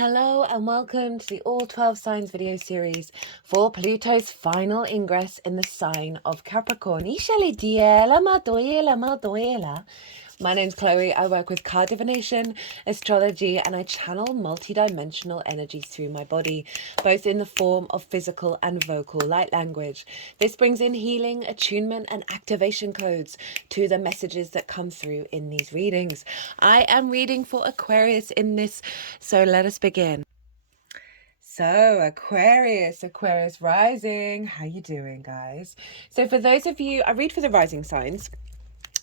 Hello and welcome to the All 12 Signs video series for Pluto's final ingress in the sign of Capricorn. My name's Chloe. I work with card divination, astrology, and I channel multidimensional energies through my body, both in the form of physical and vocal light language. This brings in healing, attunement, and activation codes to the messages that come through in these readings. I am reading for Aquarius in this, so let us begin. So Aquarius rising, how you doing, guys? So for those of you, I read for the rising signs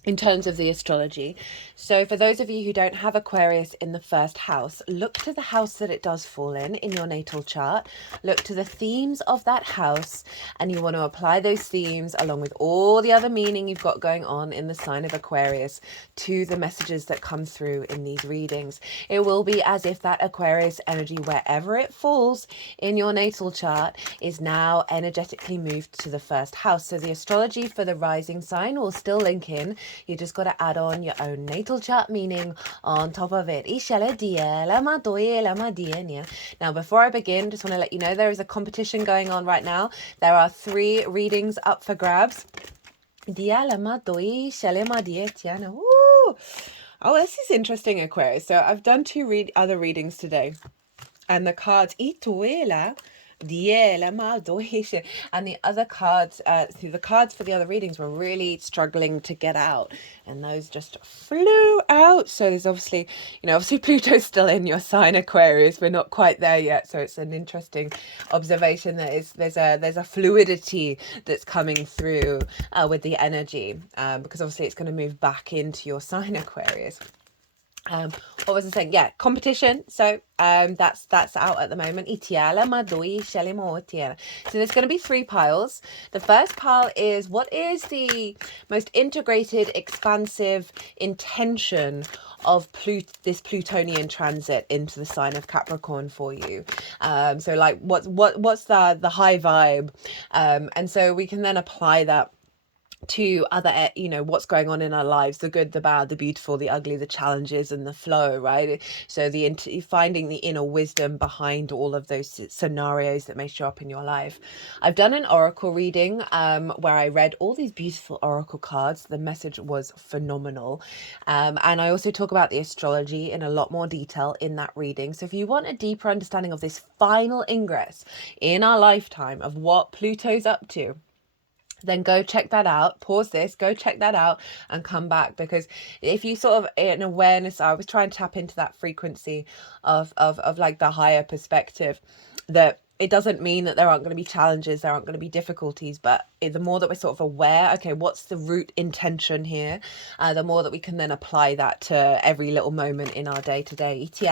in terms of the astrology. So for those of you who don't have Aquarius in the first house, look to the house that it does fall in your natal chart. Look to the themes of that house, and you want to apply those themes along with all the other meaning you've got going on in the sign of Aquarius to the messages that come through in these readings. It will be as if that Aquarius energy, wherever it falls in your natal chart, is now energetically moved to the first house. So the astrology for the rising sign will still link in. You just got to add on your own natal chart meaning on top of it. Now, before I begin, just want to let you know there is a competition going on right now. There are 3 readings up for grabs. Oh, this is interesting, Aquarius. So I've done 2 other readings today. And the cards and the other cards, the cards for the other readings were really struggling to get out, and those just flew out. So there's obviously Pluto's still in your sign, Aquarius. We're not quite there yet, so it's an interesting observation that there's a fluidity that's coming through with the energy, because obviously it's going to move back into your sign, Aquarius. What was I saying? Yeah, competition. So that's out at the moment. So there's going to be 3 piles. The first pile is, what is the most integrated, expansive intention of this Plutonian transit into the sign of Capricorn for you? So like what's the high vibe? And so we can then apply that to other, what's going on in our lives, the good, the bad, the beautiful, the ugly, the challenges, and the flow, right? So finding the inner wisdom behind all of those scenarios that may show up in your life. I've done an oracle reading where I read all these beautiful oracle cards. The message was phenomenal. And I also talk about the astrology in a lot more detail in that reading. So if you want a deeper understanding of this final ingress in our lifetime of what Pluto's up to, then go check that out. Pause this, go check that out, and come back. Because if you sort of an awareness, I was trying to tap into that frequency of like the higher perspective, that it doesn't mean that there aren't going to be challenges, there aren't going to be difficulties, but the more that we're sort of aware, okay, what's the root intention here, the more that we can then apply that to every little moment in our day-to-day. So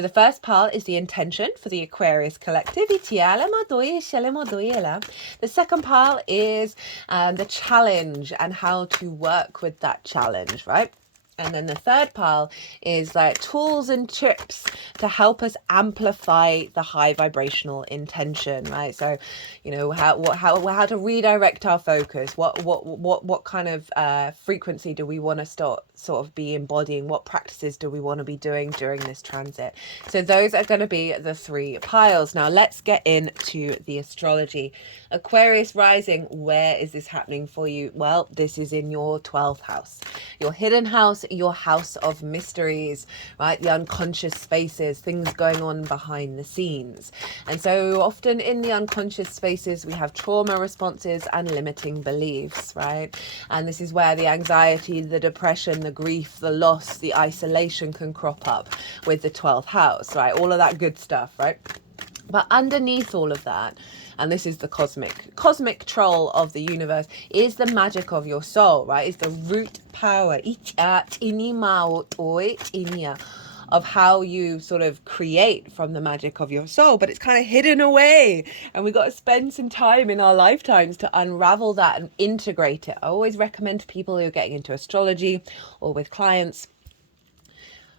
the first part is the intention for the Aquarius collective. The second part is the challenge and how to work with that challenge, right? And then the third pile is like tools and tips to help us amplify the high vibrational intention, right? So, how to redirect our focus. What kind of frequency do we want to sort of be embodying? What practices do we want to be doing during this transit? So those are going to be the 3 piles. Now let's get into the astrology. Aquarius rising, where is this happening for you? Well, this is in your 12th house, your hidden house, your house of mysteries, right? The unconscious spaces, things going on behind the scenes. And so often in the unconscious spaces, we have trauma responses and limiting beliefs, right? And this is where the anxiety, the depression, the grief, the loss, the isolation can crop up with the 12th house, right? All of that good stuff, right? But underneath all of that, and this is the cosmic troll of the universe, is the magic of your soul, right? It's the root power of how you sort of create from the magic of your soul, but it's kind of hidden away, and we've got to spend some time in our lifetimes to unravel that and integrate it. I always recommend to people who are getting into astrology or with clients,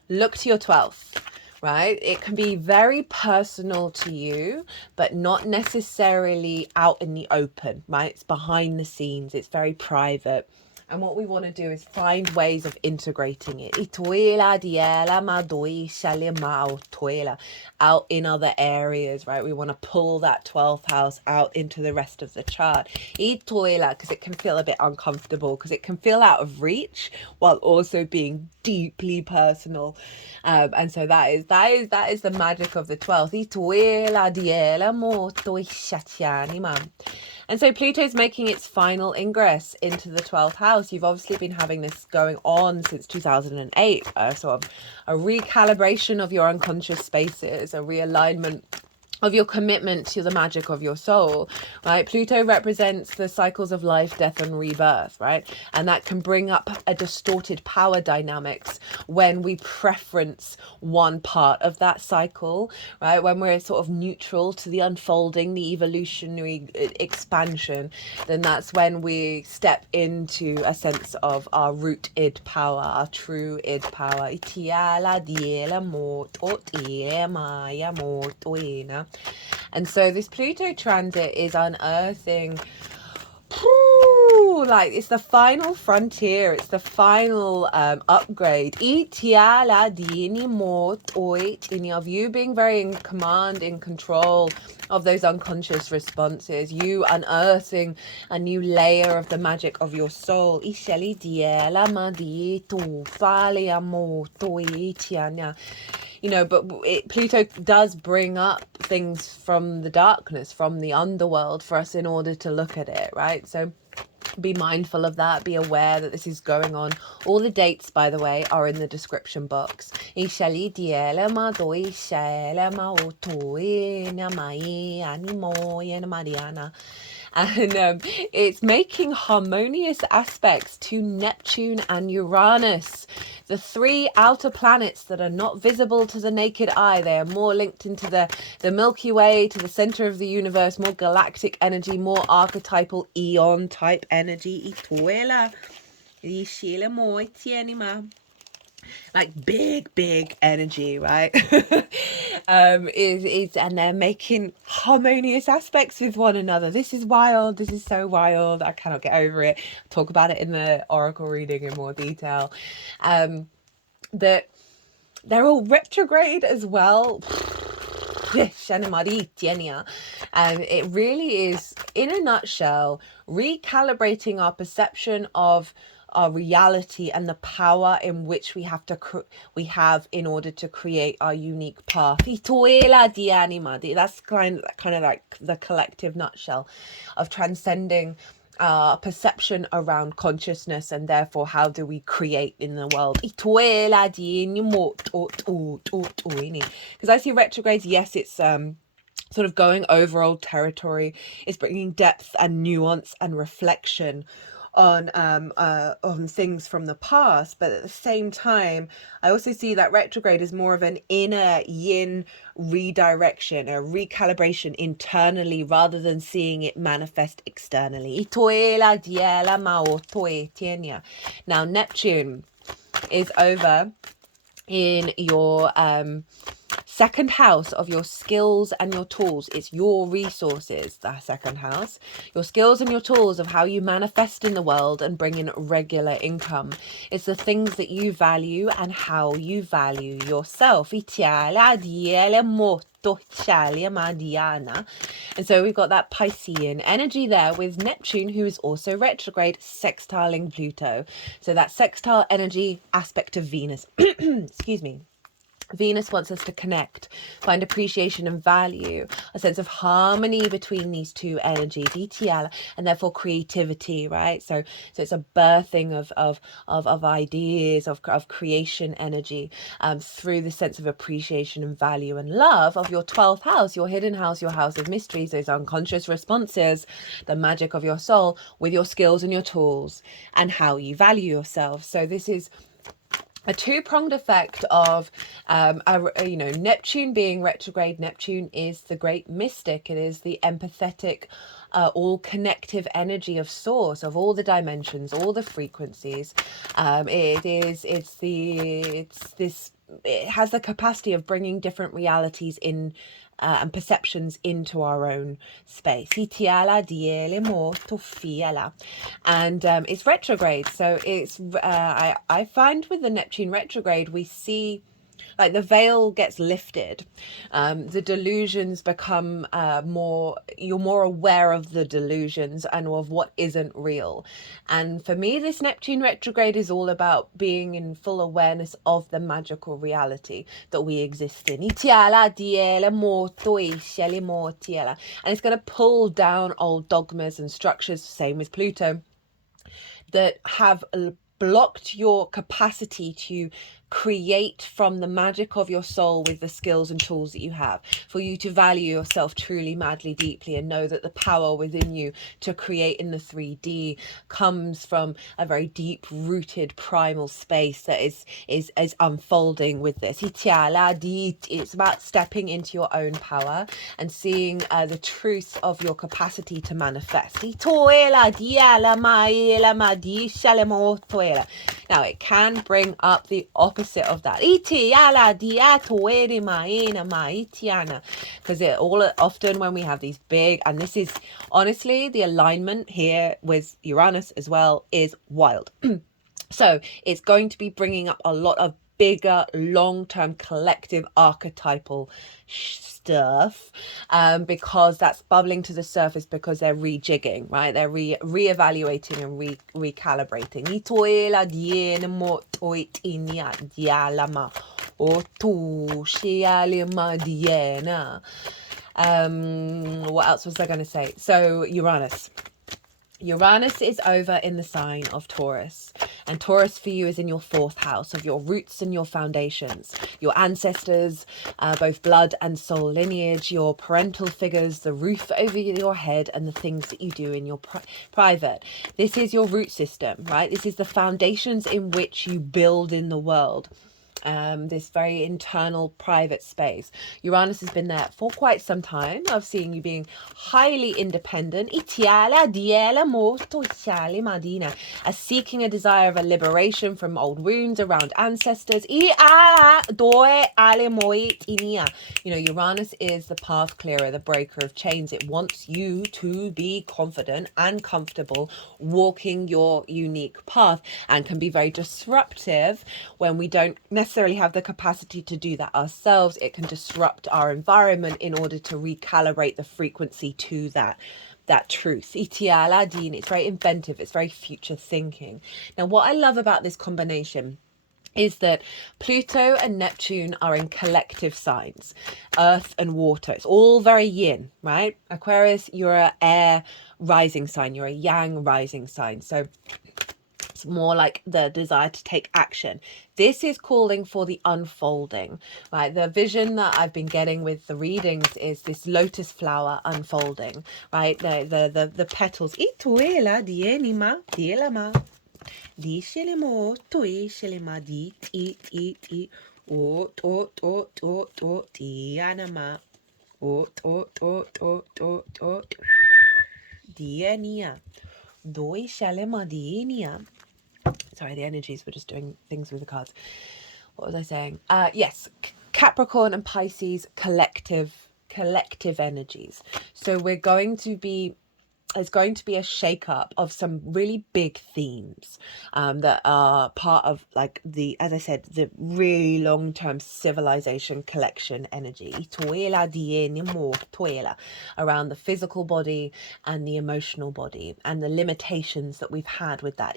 look to your 12th. Right? It can be very personal to you, but not necessarily out in the open, right? It's behind the scenes. It's very private. And what we want to do is find ways of integrating it out in other areas, right? We want to pull that 12th house out into the rest of the chart. Because it can feel a bit uncomfortable, because it can feel out of reach while also being deeply personal. And so that is the magic of the 12th. And so Pluto's making its final ingress into the 12th house. You've obviously been having this going on since 2008, sort of a recalibration of your unconscious spaces, a realignment of your commitment to the magic of your soul, right? Pluto represents the cycles of life, death, and rebirth, right? And that can bring up a distorted power dynamics when we preference one part of that cycle, right? When we're sort of neutral to the unfolding, the evolutionary expansion, then that's when we step into a sense of our root id power, our true id power. And so this Pluto transit is unearthing, like, it's the final frontier, it's the final upgrade of you being very in command, in control of those unconscious responses, you unearthing a new layer of the magic of your soul. You know, but Pluto does bring up things from the darkness, from the underworld, for us in order to look at it, right? So be mindful of that. Be aware that this is going on. All the dates, by the way, are in the description box. And it's making harmonious aspects to Neptune and Uranus, the three outer planets that are not visible to the naked eye. They are more linked into the Milky Way, to the center of the universe, more galactic energy, more archetypal eon type energy. Like big energy, right? And they're making harmonious aspects with one another. This is wild. This is so wild. I cannot get over it. Talk about it in the oracle reading in more detail. That they're all retrograde as well. And it really is, in a nutshell, recalibrating our perception of our reality and the power in which we have in order to create our unique path. That's kind of like the collective nutshell of transcending perception around consciousness, and therefore how do we create in the world. Because I see retrogrades, yes, it's sort of going over old territory. It's bringing depth and nuance and reflection on things from the past, but at the same time I also see that retrograde is more of an inner yin redirection, a recalibration internally, rather than seeing it manifest externally. Now Neptune is over in your second house of your skills and your tools. It's your resources, the second house. Your skills and your tools of how you manifest in the world and bring in regular income. It's the things that you value and how you value yourself. And so we've got that Piscean energy there with Neptune, who is also retrograde, sextiling Pluto. So that sextile energy aspect of Venus. Excuse me. Venus wants us to connect, find appreciation and value, a sense of harmony between these two energies, and therefore creativity, right? So it's a birthing of ideas, of creation energy, through the sense of appreciation and value and love of your 12th house, your hidden house, your house of mysteries, those unconscious responses, the magic of your soul with your skills and your tools and how you value yourself. So this is a two-pronged effect of Neptune being retrograde. Neptune is the great mystic. It is the empathetic, all connective energy of source, of all the dimensions, all the frequencies. It's this it has the capacity of bringing different realities in and perceptions into our own space. And it's retrograde, so it's I find with the Neptune retrograde we see like the veil gets lifted, the delusions become you're more aware of the delusions and of what isn't real. And for me, this Neptune retrograde is all about being in full awareness of the magical reality that we exist in. And it's going to pull down old dogmas and structures, same with Pluto, that have blocked your capacity to create from the magic of your soul with the skills and tools that you have, for you to value yourself truly, madly, deeply, and know that the power within you to create in the 3D comes from a very deep rooted primal space that is unfolding with this. It's about stepping into your own power and seeing the truth of your capacity to manifest. Now it can bring up the opposite of that, because it all often when we have these big, and this is honestly the alignment here with Uranus as well is wild. So it's going to be bringing up a lot of bigger long-term collective archetypal stuff, because that's bubbling to the surface, because they're rejigging, right? They're re-evaluating and recalibrating. What else was I going to say? So Uranus is over in the sign of Taurus, and Taurus for you is in your 4th house of your roots and your foundations, your ancestors, both blood and soul lineage, your parental figures, the roof over your head, and the things that you do in your private. This is your root system, right? This is the foundations in which you build in the world. This very internal private space. Uranus has been there for quite some time. I've seen you being highly independent, as seeking a desire of a liberation from old wounds around ancestors. Uranus is the path clearer, the breaker of chains. It wants you to be confident and comfortable walking your unique path, and can be very disruptive when we don't necessarily have the capacity to do that ourselves. It can disrupt our environment in order to recalibrate the frequency to that truth. It's very inventive, it's very future thinking. Now what I love about this combination is that Pluto and Neptune are in collective signs, earth and water. It's all very yin, right? Aquarius, you're an air rising sign, you're a yang rising sign, so it's more like the desire to take action. This is calling for the unfolding, right? The vision that I've been getting with the readings is this lotus flower unfolding, right? The petals. Sorry, the energies were just doing things with the cards. What was I saying? Yes, Capricorn and Pisces, collective energies. So there's going to be a shake-up of some really big themes that are part of, like, as I said, the really long-term civilization collection energy around the physical body and the emotional body, and the limitations that we've had with that.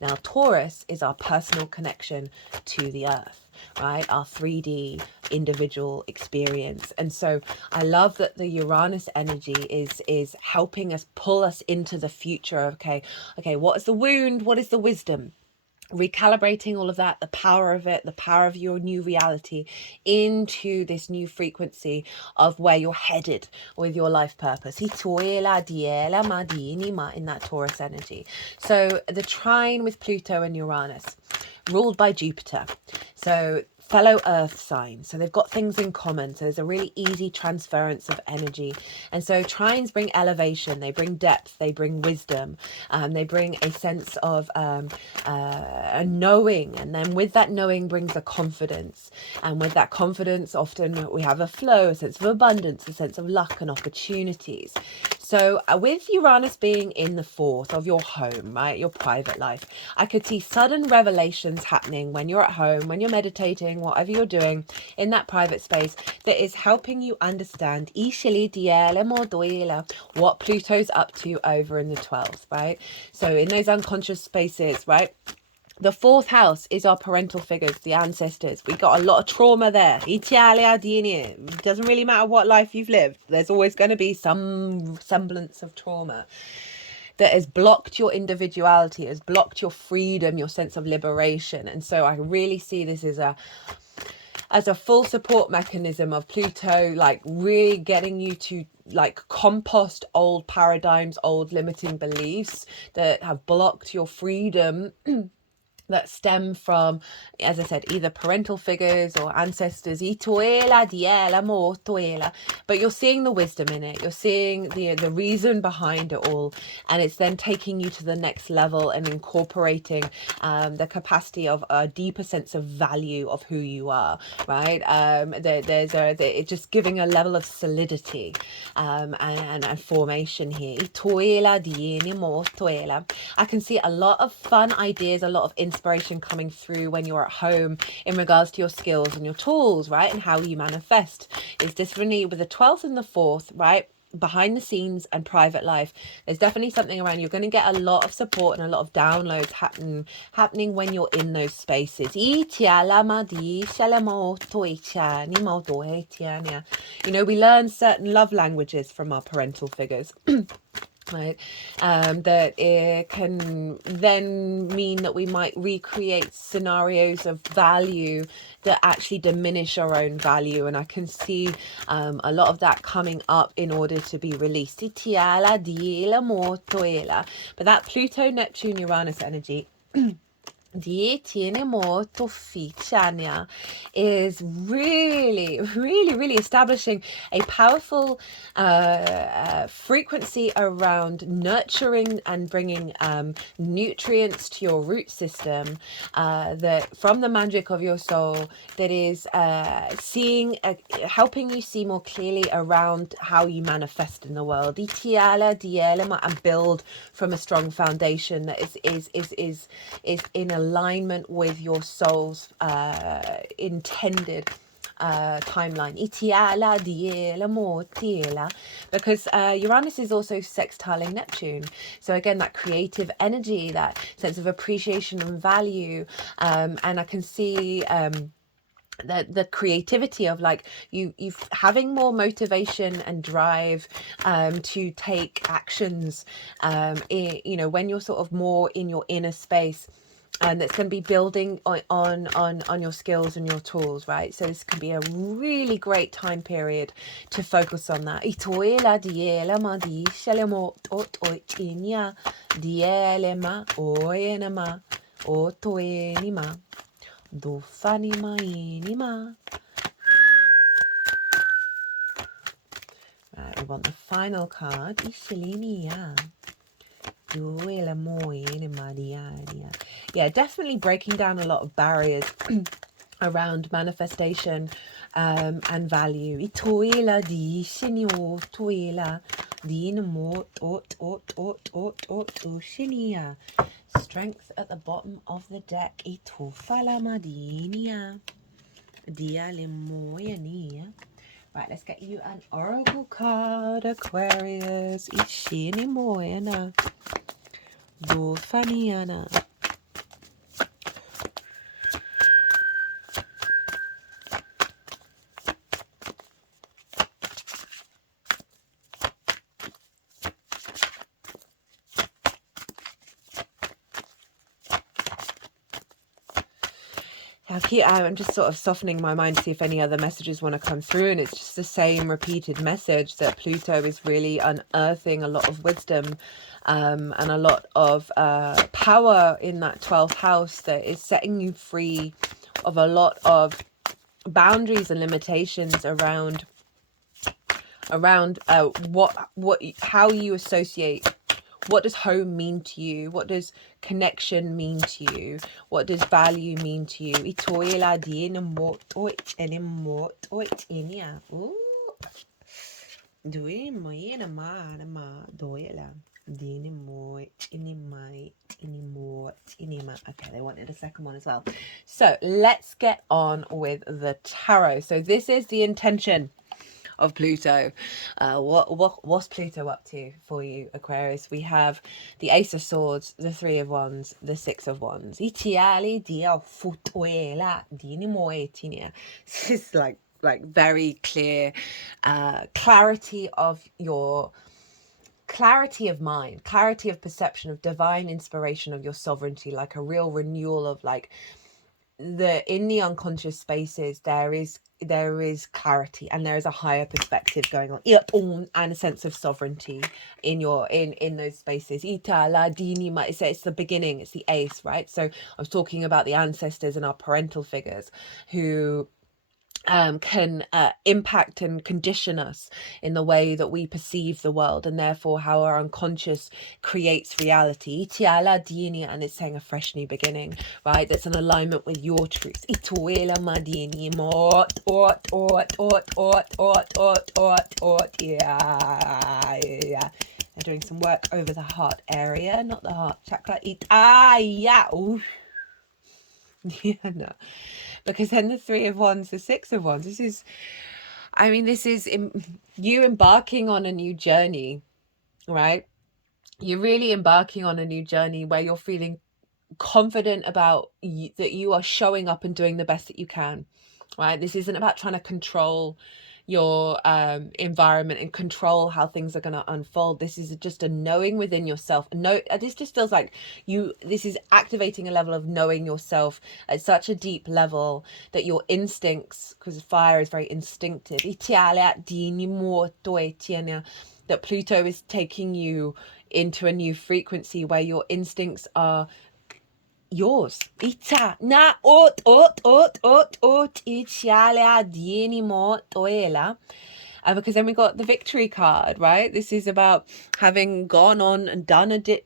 Now Taurus is our personal connection to the earth, right? Our 3D individual experience. And so I love that the Uranus energy is helping us pull us into the future of, okay, what is the wound? What is the wisdom? Recalibrating all of that, the power of it, the power of your new reality into this new frequency of where you're headed with your life purpose. In that Taurus energy. So the trine with Pluto and Uranus, ruled by Jupiter. So fellow earth sign, so they've got things in common, so there's a really easy transference of energy. And so trines bring elevation, they bring depth, they bring wisdom, they bring a sense of a knowing, and then with that knowing brings a confidence, and with that confidence often we have a flow, a sense of abundance, a sense of luck and opportunities. So with Uranus being in the 4th of your home, right, your private life, I could see sudden revelations happening when you're at home, when you're meditating, whatever you're doing in that private space, that is helping you understand what Pluto's up to over in the 12th, right? So in those unconscious spaces, right? The 4th house is our parental figures, the ancestors. We got a lot of trauma there. It doesn't really matter what life you've lived. There's always going to be some semblance of trauma that has blocked your individuality, has blocked your freedom, your sense of liberation. And so I really see this as a full support mechanism of Pluto, like really getting you to like compost old paradigms, old limiting beliefs that have blocked your freedom that stem from, as I said, either parental figures or ancestors. But you're seeing the wisdom in it. You're seeing the reason behind it all. And it's then taking you to the next level and incorporating the capacity of a deeper sense of value of who you are, right? It's just giving a level of solidity and formation here. I can see a lot of fun ideas, a lot of inspiration coming through when you're at home in regards to your skills and your tools, right? And how you manifest. It's differently with the 12th and the 4th, right? Behind the scenes and private life, there's definitely something around. You're going to get a lot of support and a lot of downloads happening when you're in those spaces. You know, we learn certain love languages from our parental figures. Right, that it can then mean that we might recreate scenarios of value that actually diminish our own value, and I can see a lot of that coming up in order to be released. But that Pluto, Neptune, Uranus energy is really establishing a powerful frequency around nurturing and bringing nutrients to your root system, that from the magic of your soul, that is helping you see more clearly around how you manifest in the world, and build from a strong foundation that is in alignment with your soul's intended timeline. Because Uranus is also sextiling Neptune, so again that creative energy, that sense of appreciation and value, and I can see the creativity of like you having more motivation and drive to take actions when you're sort of more in your inner space, and that's going to be building on your skills and your tools, right? So this can be a really great time period to focus on that. Right, we want the final card. Yeah, definitely breaking down a lot of barriers around manifestation and value. Strength at the bottom of the deck. Right, let's get you an oracle card, Aquarius. I'm just sort of softening my mind to see if any other messages want to come through, and it's just the same repeated message that Pluto is really unearthing a lot of wisdom and a lot of power in that 12th house that is setting you free of a lot of boundaries and limitations around how you associate. What does home mean to you? What does connection mean to you? What does value mean to you? Okay, they wanted a second one as well. So let's get on with the tarot. So this is the intention of Pluto. What's Pluto up to for you, Aquarius? We have the Ace of Swords, the Three of Wands, the Six of Wands. This is like very clear clarity of your clarity of mind, clarity of perception, of divine inspiration, of your sovereignty, like a real renewal of like in the unconscious spaces there is clarity, and there is a higher perspective going on, and a sense of sovereignty in your in those spaces. It's the beginning, it's the ace, right? So I was talking about the ancestors and our parental figures who can impact and condition us in the way that we perceive the world, and therefore how our unconscious creates reality. And it's saying a fresh new beginning, right? That's in alignment with your truth. Yeah. They're doing some work over the heart area, not the heart chakra. Yeah. Yeah, no. Because then the Three of Wands, the Six of Wands, this is you embarking on a new journey, right? You're really embarking on a new journey where you're feeling confident about that you are showing up and doing the best that you can, right? This isn't about trying to control your environment and control how things are going to unfold. This is just a knowing within yourself. This just feels like this is activating a level of knowing yourself at such a deep level that your instincts, because fire is very instinctive, that Pluto is taking you into a new frequency where your instincts are yours. Because then we got the victory card, right? This is about having gone and done a thing,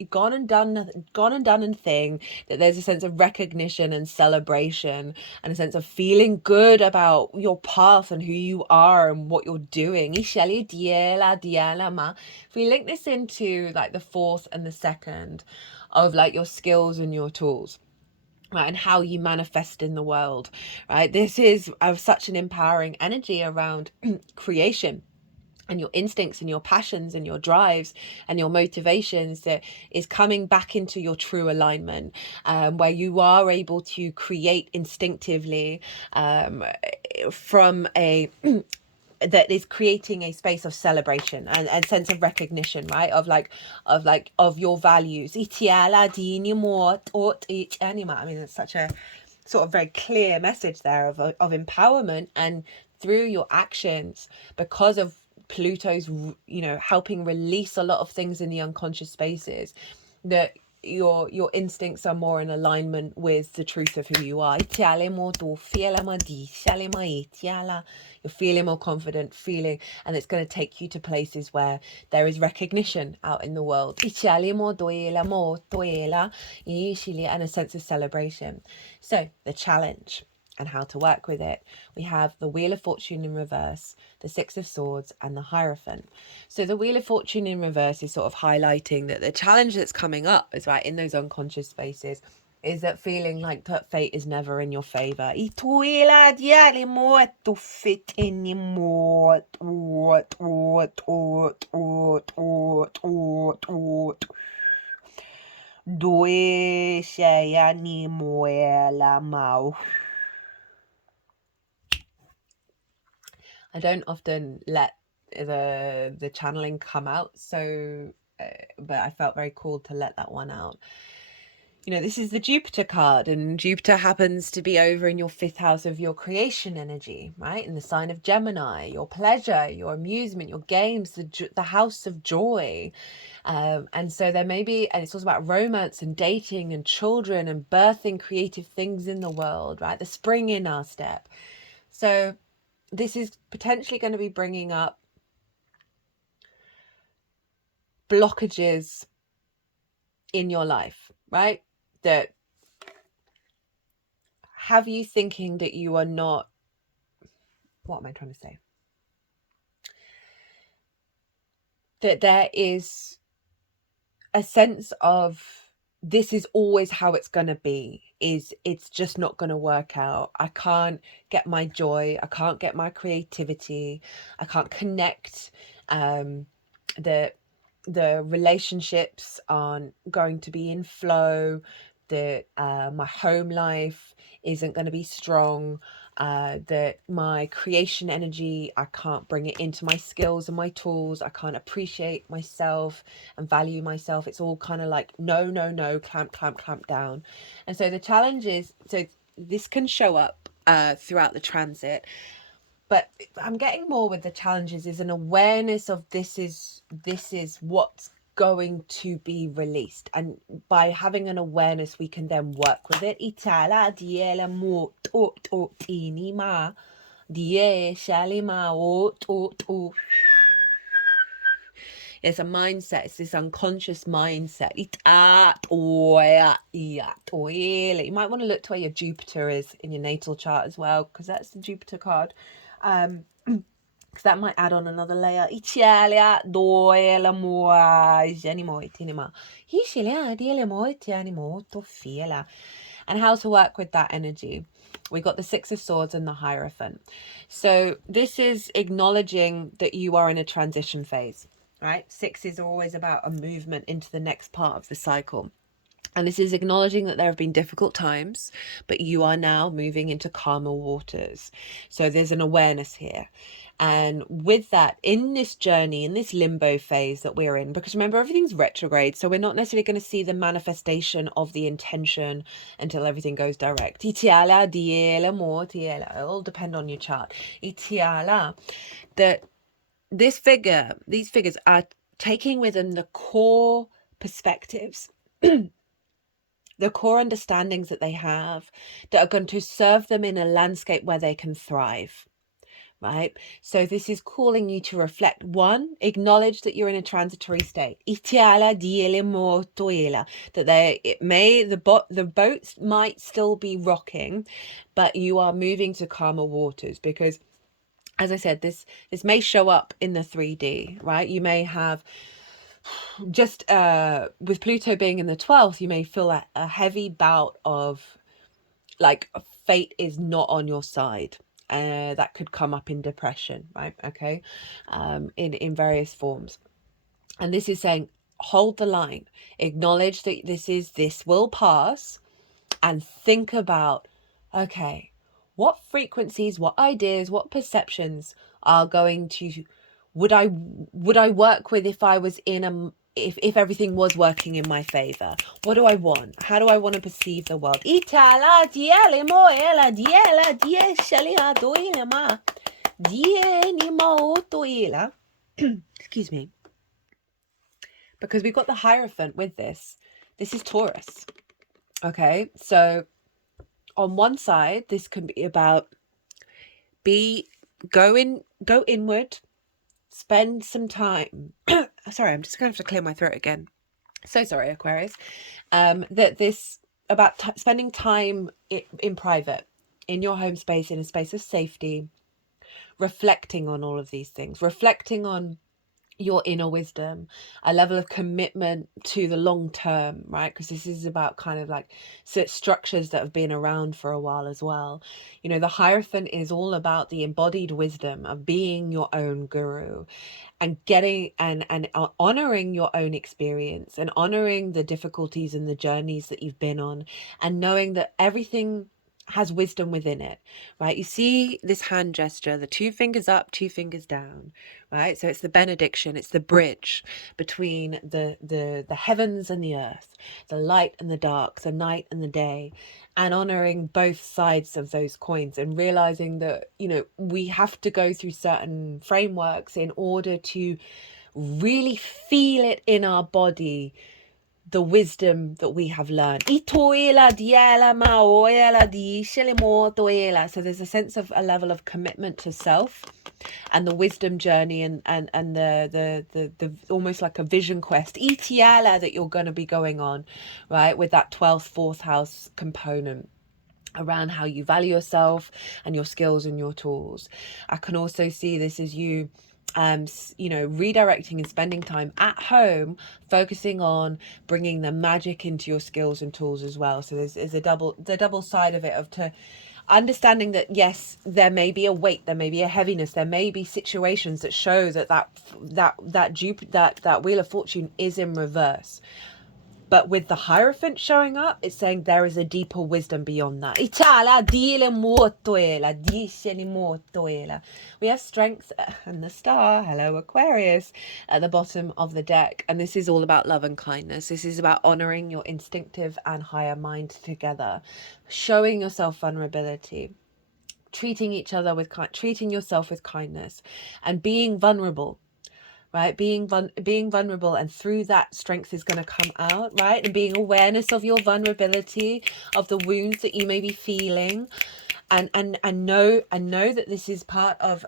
that there's a sense of recognition and celebration and a sense of feeling good about your path and who you are and what you're doing. If we link this into like the fourth and the second of like your skills and your tools, right, and how you manifest in the world, right? This is such an empowering energy around creation and your instincts and your passions and your drives and your motivations, that is coming back into your true alignment, where you are able to create instinctively from a that is creating a space of celebration and sense of recognition, right, of your values. I mean, it's such a sort of very clear message there of empowerment, and through your actions, because of Pluto's helping release a lot of things in the unconscious spaces, that your instincts are more in alignment with the truth of who you are. You're feeling more confident, and it's going to take you to places where there is recognition out in the world, and a sense of celebration. So the challenge and how to work with it, we have the Wheel of Fortune in reverse, the Six of Swords, and the Hierophant. So the Wheel of Fortune in reverse is sort of highlighting that the challenge that's coming up is, right, in those unconscious spaces, is that feeling like that fate is never in your favor. I don't often let the channeling come out, so but I felt very called to let that one out. This is the Jupiter card, and Jupiter happens to be over in your fifth house of your creation energy, right? In the sign of Gemini, your pleasure, your amusement, your games, the house of joy. And so there may be, and it's also about romance and dating and children and birthing creative things in the world, right? The spring in our step. So this is potentially going to be bringing up blockages in your life, right? That have you thinking that you are not, what am I trying to say? That there is a sense of this is always how it's going to be, it's just not going to work out. I can't get my joy, I can't get my creativity, I can't connect. The relationships aren't going to be in flow, that my home life isn't going to be strong, that my creation energy, I can't bring it into my skills and my tools, I can't appreciate myself and value myself. It's all kind of like no, no, no, clamp, clamp, clamp down. And so the challenge is, so this can show up throughout the transit, but I'm getting more with the challenges is an awareness of this is what's going to be released, and by having an awareness we can then work with it. Itala diela mo to tinima die shalima o to. It's a mindset, it's this unconscious mindset. You might want to look to where your Jupiter is in your natal chart as well, because that's the Jupiter card. Because that might add on another layer. And how to work with that energy. We got the Six of Swords and the Hierophant. So this is acknowledging that you are in a transition phase, right? Six is always about a movement into the next part of the cycle. And this is acknowledging that there have been difficult times, but you are now moving into calmer waters. So there's an awareness here. And with that, in this journey, in this limbo phase that we're in, because remember, everything's retrograde, so we're not necessarily going to see the manifestation of the intention until everything goes direct. It'll depend on your chart. That these figures are taking with them the core perspectives, the core understandings that they have, that are going to serve them in a landscape where they can thrive, right? So this is calling you to reflect. One, acknowledge that you're in a transitory state. That the boats might still be rocking, but you are moving to calmer waters, because as I said, this may show up in the 3D, right? You may have just with Pluto being in the 12th, you may feel a heavy bout of like fate is not on your side. That could come up in depression, right? Okay, in various forms. And this is saying, hold the line, acknowledge that this will pass, and think about, okay, what frequencies, what ideas, what perceptions are going to, would I work with if I was in a, if everything was working in my favor? What do I want? How do I want to perceive the world? Excuse me. Because we've got the Hierophant with this. This is Taurus. Okay, so on one side, this can be about go inward, spend some time. Sorry, I'm just going to have to clear my throat again. So sorry, Aquarius. That this about spending time in private, in your home space, in a space of safety, reflecting on all of these things, reflecting on your inner wisdom, a level of commitment to the long term, right? Because this is about kind of like structures that have been around for a while as well. You know, the Hierophant is all about the embodied wisdom of being your own guru, and getting and honoring your own experience, and honoring the difficulties and the journeys that you've been on, and knowing that everything has wisdom within it, right? You see this hand gesture, the 2 fingers up, 2 fingers down, right? So it's the benediction, it's the bridge between the heavens and the earth, the light and the dark, the night and the day, and honoring both sides of those coins, and realizing that, you know, we have to go through certain frameworks in order to really feel it in our body, the wisdom that we have learned. So there's a sense of a level of commitment to self and the wisdom journey and the almost like a vision quest that you're going to be going on, right, with that 12th fourth house component around how you value yourself and your skills and your tools. I can also see this as you redirecting and spending time at home, focusing on bringing the magic into your skills and tools as well. So there's the double side of it, of to understanding that yes, there may be a weight, there may be a heaviness, there may be situations that show that wheel of fortune is in reverse. But with the Hierophant showing up, it's saying there is a deeper wisdom beyond that. We have strength and the star, hello Aquarius, at the bottom of the deck. And this is all about love and kindness. This is about honoring your instinctive and higher mind together, showing yourself vulnerability, treating yourself with kindness, and being vulnerable. Right, being vulnerable, and through that strength is going to come out, right? And being awareness of your vulnerability, of the wounds that you may be feeling, and know that this is part of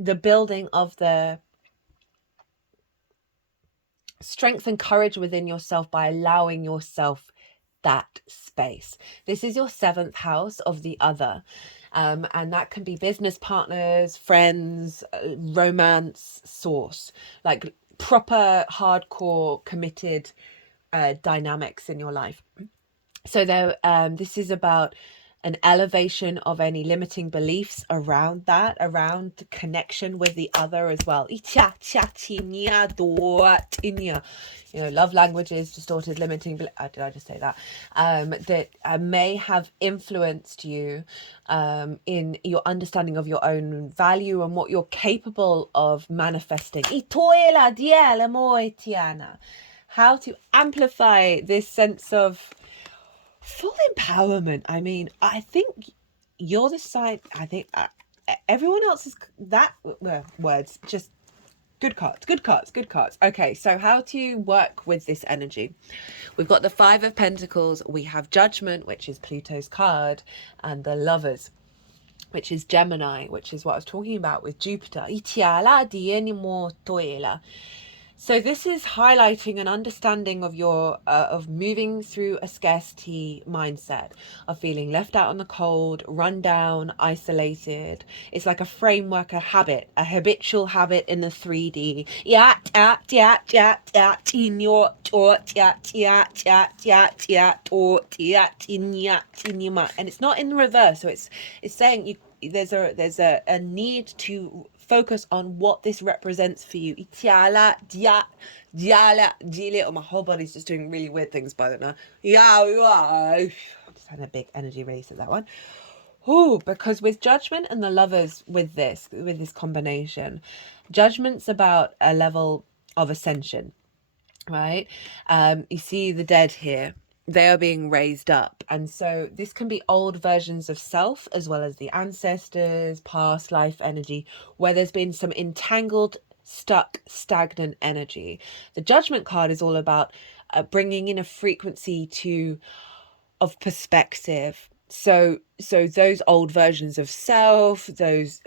the building of the strength and courage within yourself by allowing yourself that space. This is your 7th house of the other. And that can be business partners, friends, romance source, like proper hardcore committed dynamics in your life. So this is about an elevation of any limiting beliefs around that, around connection with the other as well. Love languages, distorted, limiting. Did I just say that? That may have influenced you in your understanding of your own value and what you're capable of manifesting. How to amplify this sense of full empowerment. I mean, I think you're the sign. I think everyone else is that words. Just good cards. Okay, so how to work with this energy? We've got the 5 of Pentacles. We have Judgment, which is Pluto's card, and the Lovers, which is Gemini, which is what I was talking about with Jupiter. So this is highlighting an understanding of your of moving through a scarcity mindset, of feeling left out in the cold, run down, isolated. It's like a framework, a habit, a habitual habit in the 3D. And it's not in reverse, so it's saying there's a need to focus on what this represents for you. Oh, my whole body's just doing really weird things by the now. I just had a big energy release at that one. Oh, because with Judgment and the Lovers, with this combination, Judgment's about a level of ascension, right? You see the dead here. They are being raised up. And so this can be old versions of self, as well as the ancestors, past life energy, where there's been some entangled, stuck, stagnant energy. The Judgment card is all about bringing in a frequency of perspective. So those old versions of self, those,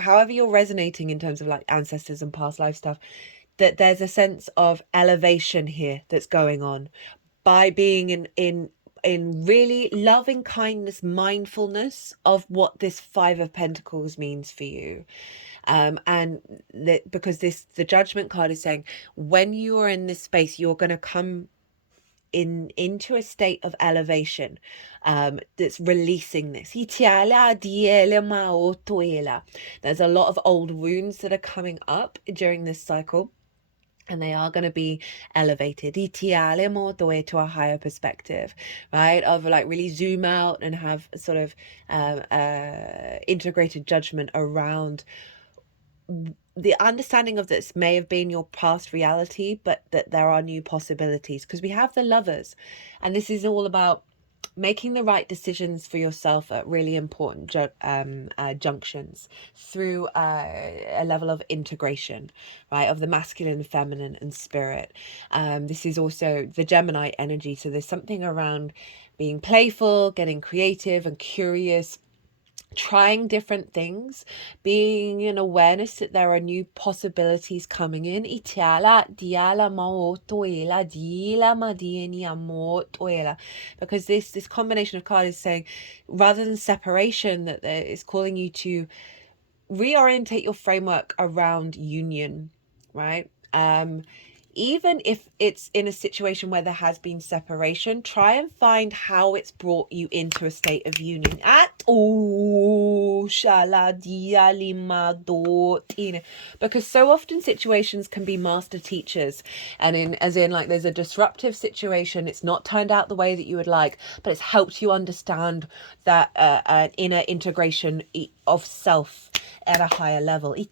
however you're resonating in terms of like ancestors and past life stuff, that there's a sense of elevation here that's going on by being in really loving kindness, mindfulness of what this 5 of Pentacles means for you. Because the Judgment card is saying, when you are in this space, you're going to come into a state of elevation that's releasing this. There's a lot of old wounds that are coming up during this cycle, and they are going to be elevated to a higher perspective, right? Of like really zoom out and have sort of integrated judgment around the understanding of this may have been your past reality, but that there are new possibilities, because we have the Lovers, and this is all about making the right decisions for yourself at really important junctions through a level of integration, right, of the masculine, feminine, and spirit. This is also the Gemini energy. So there's something around being playful, getting creative and curious, trying different things, being in awareness that there are new possibilities coming in. Because this combination of cards is saying, rather than separation, that it's calling you to reorientate your framework around union, right? Even if it's in a situation where there has been separation, try and find how it's brought you into a state of union. Because so often situations can be master teachers, and as in like there's a disruptive situation, it's not turned out the way that you would like, but it's helped you understand that an inner integration of self at a higher level. Is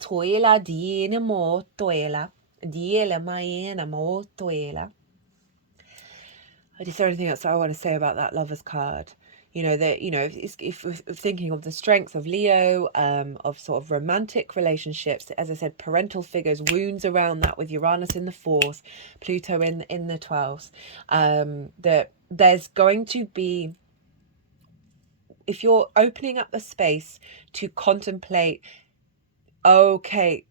there anything else I want to say about that Lover's card? You know, that, you know, if thinking of the strength of Leo, of sort of romantic relationships, as I said, parental figures, wounds around that with Uranus in the 4th, Pluto in the 12th, that there's going to be, if you're opening up the space to contemplate, okay,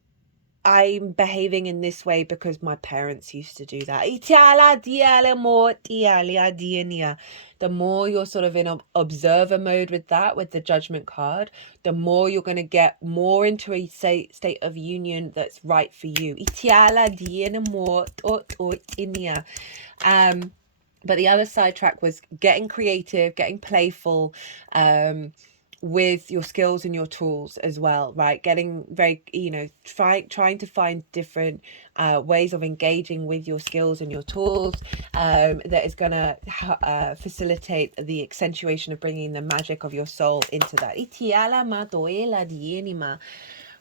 I'm behaving in this way because my parents used to do that. The more you're sort of in an observer mode with that, with the Judgment card, the more you're going to get more into a state of union that's right for you. But the other sidetrack was getting creative, getting playful, with your skills and your tools as well, right? Getting very, you know, trying to find different ways of engaging with your skills and your tools, that is going to facilitate the accentuation of bringing the magic of your soul into that.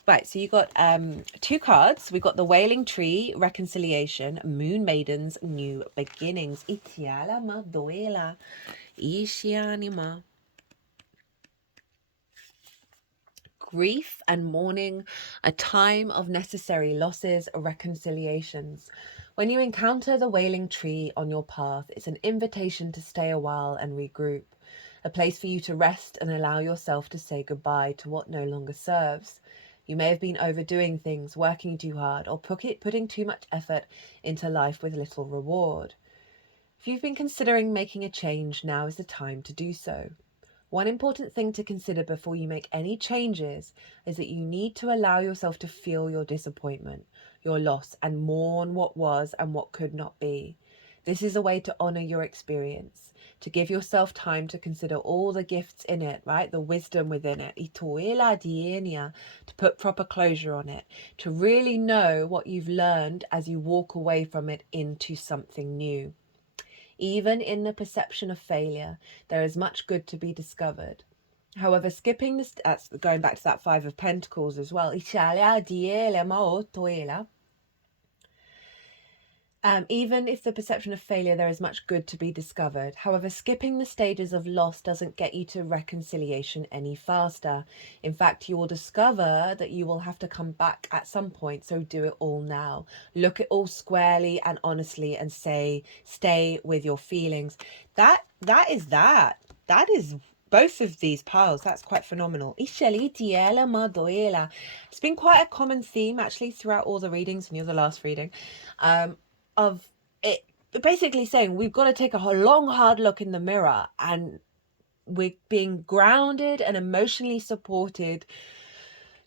Right, so you got 2 cards. We've got the Wailing Tree, Reconciliation, Moon Maidens, New Beginnings. Itiala madoela, ishianima. Grief and mourning, a time of necessary losses, reconciliations. When you encounter the Wailing Tree on your path, it's an invitation to stay a while and regroup, a place for you to rest and allow yourself to say goodbye to what no longer serves. You may have been overdoing things, working too hard, or putting too much effort into life with little reward. If you've been considering making a change, now is the time to do so. One important thing to consider before you make any changes is that you need to allow yourself to feel your disappointment, your loss, and mourn what was and what could not be. This is a way to honor your experience, to give yourself time to consider all the gifts in it, right? The wisdom within it, to put proper closure on it, to really know what you've learned as you walk away from it into something new. Even in the perception of failure, there is much good to be discovered. However, skipping this, going back to that 5 of Pentacles as well, even if the perception of failure, there is much good to be discovered. However, skipping the stages of loss doesn't get you to reconciliation any faster. In fact, you will discover that you will have to come back at some point, so do it all now. Look at all squarely and honestly and say, stay with your feelings. That is both of these piles. That's quite phenomenal. It's been quite a common theme actually throughout all the readings, and you're the last reading, of it basically saying we've got to take a long hard look in the mirror, and we're being grounded and emotionally supported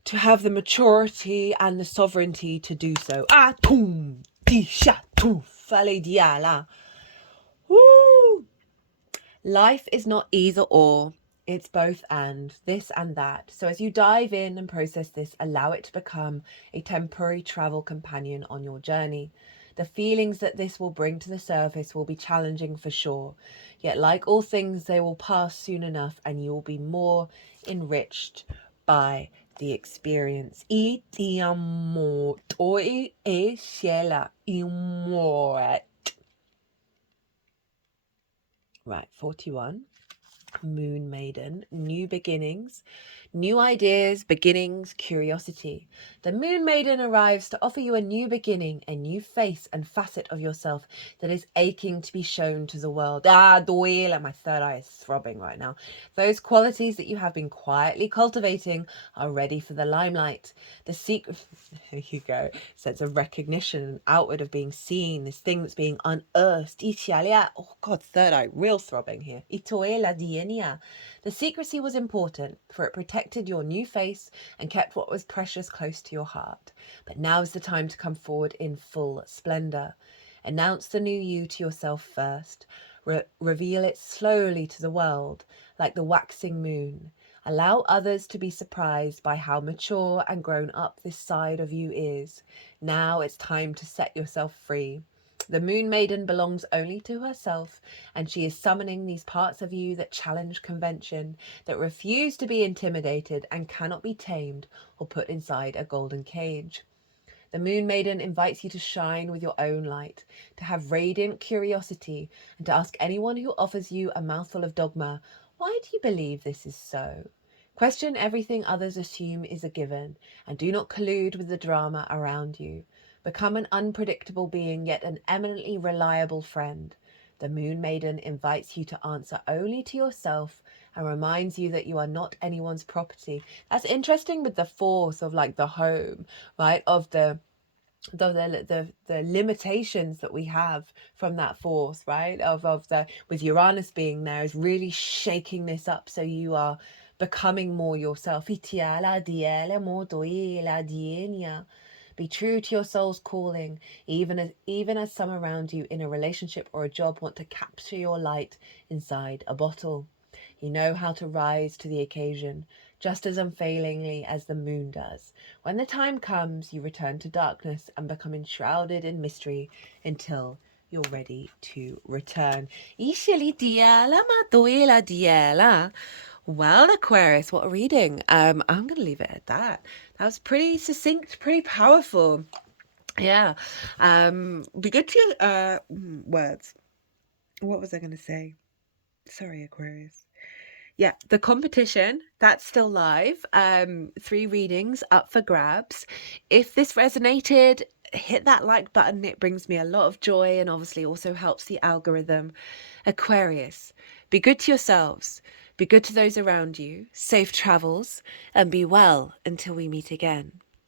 to have the maturity and the sovereignty to do so. Woo! Life is not either or, it's both and, this and that. So as you dive in and process this, allow it to become a temporary travel companion on your journey. The feelings that this will bring to the surface will be challenging for sure, yet like all things, they will pass soon enough and you will be more enriched by the experience. Right, 41. Moon Maiden, new beginnings, new ideas, beginnings, curiosity. The Moon Maiden arrives to offer you a new beginning, a new face and facet of yourself that is aching to be shown to the world. Doyle, my third eye is throbbing right now. Those qualities that you have been quietly cultivating are ready for the limelight. The secret, there you go, sense of recognition and outward of being seen, this thing that's being unearthed. Oh God, third eye, real throbbing here. The secrecy was important, for it protected your new face and kept what was precious close to your heart. But now's the time to come forward in full splendor. Announce the new you to yourself first. Reveal it slowly to the world, like the waxing moon. Allow others to be surprised by how mature and grown up this side of you is. Now it's time to set yourself free. The Moon Maiden belongs only to herself, and she is summoning these parts of you that challenge convention, that refuse to be intimidated and cannot be tamed or put inside a golden cage. The Moon Maiden invites you to shine with your own light, to have radiant curiosity, and to ask anyone who offers you a mouthful of dogma, why do you believe this is so? Question everything others assume is a given, and do not collude with the drama around you. Become an unpredictable being, yet an eminently reliable friend. The Moon Maiden invites you to answer only to yourself and reminds you that you are not anyone's property. That's interesting with the force of like the home, right? Of the limitations that we have from that force, right? Of the, with Uranus being there, is really shaking this up so you are becoming more yourself. Be true to your soul's calling, even as some around you in a relationship or a job want to capture your light inside a bottle. You know how to rise to the occasion, just as unfailingly as the moon does. When the time comes, you return to darkness and become enshrouded in mystery until you're ready to return. Well, Aquarius, what a reading. I'm going to leave it at that. That was pretty succinct, pretty powerful. Yeah. Be good to words. What was I going to say? Sorry, Aquarius. Yeah, the competition, that's still live. 3 readings up for grabs. If this resonated, hit that like button. It brings me a lot of joy and obviously also helps the algorithm. Aquarius, be good to yourselves. Be good to those around you. Safe travels and be well until we meet again.